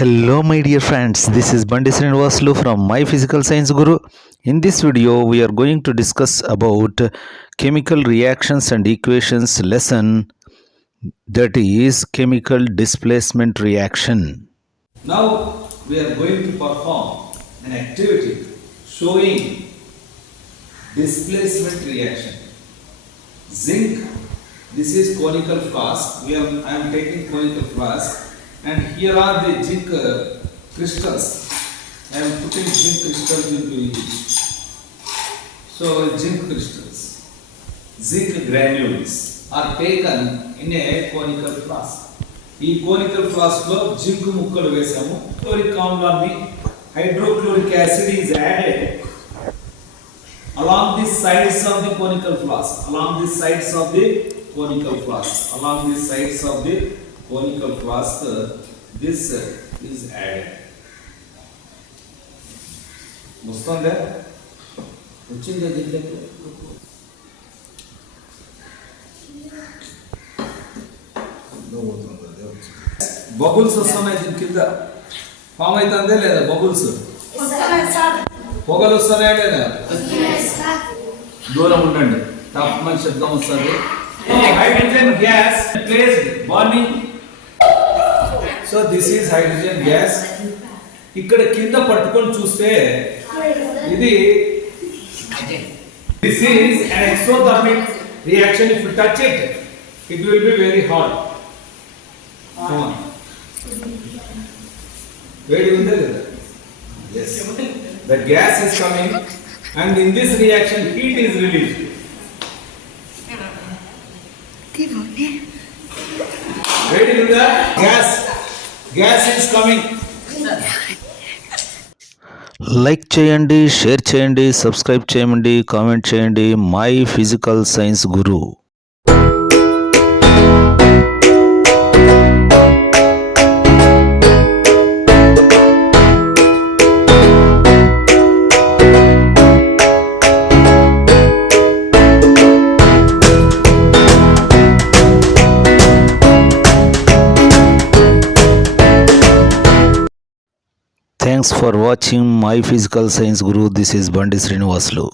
Hello my dear friends, this is Bandi Srinivaslu from My Physical Science Guru. In this video we are going to discuss about chemical reactions and equations lesson, that is chemical displacement reaction. Now we are going to perform an activity showing displacement reaction. Zinc, this is conical flask. I am taking conical flask and here are the zinc crystals. I am putting zinc crystals into it. So zinc crystals, zinc granules are taken in a conical flask. ఈ conical flask లో zinc ముక్కలు వేసాము. Chloric ఆమ్లాన్ని hydrochloric acid is added along the sides of the conical flask, along the sides of the conical flask, along the sides of the conical flask. This is added. వస్తుందా? వచ్చిందా దీంట్లోకి? Bubbles వస్తున్నాయి దీని కింద. Form అవుతుందే లేదా bubbles? పొగలు వస్తున్నాయా లేదా? దూరం ఉండండి, తప్పమని శబ్దం వస్తుంది. Hydrogen gas placed burning. So this is hydrogen gas. ఇక్కడ కింద పట్టుకొని చూస్తే ఇది this is an exothermic reaction. If you touch it, it will be very hot. Come on. Wait a minute. Yes. The gas is coming and in this reaction heat is released. Wait a minute. Gas is coming. Like చేయండి, share చేయండి, subscribe చేయండి, comment చేయండి. My physical science Guru. Thanks for watching My Physical Science Guru. This is Bandi Srinivaslu.